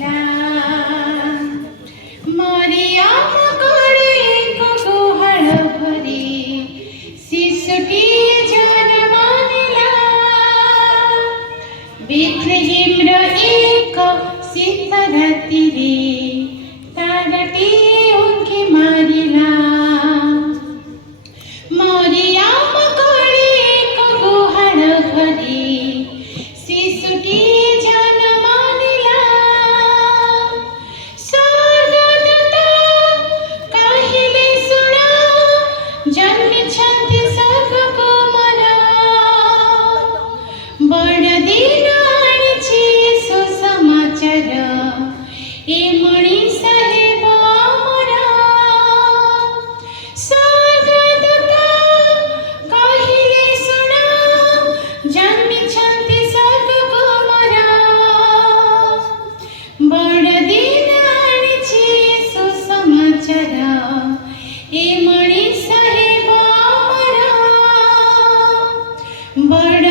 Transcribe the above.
मारिला मारिया मकड़े कुकुहल भरी शिशुटी जन्म नेला बेथलेहेम र एक शीत रातिरे ताराटी उनकी मारिला मारिया मकड़े कुकुहल भरी शिशुटी जन्म नेला स्वर्गदूत कहिले सुन जन्मिछन्ति सर्वकुमार बडदिन आनिछि सुसमाचार ए मणिष हेब अमर स्वर्गदूत कहिले सुन जन्मिछन्ति सर्वकुमार बडदिन आनिछि सुसमाचार ए मणिष हेब अमर बड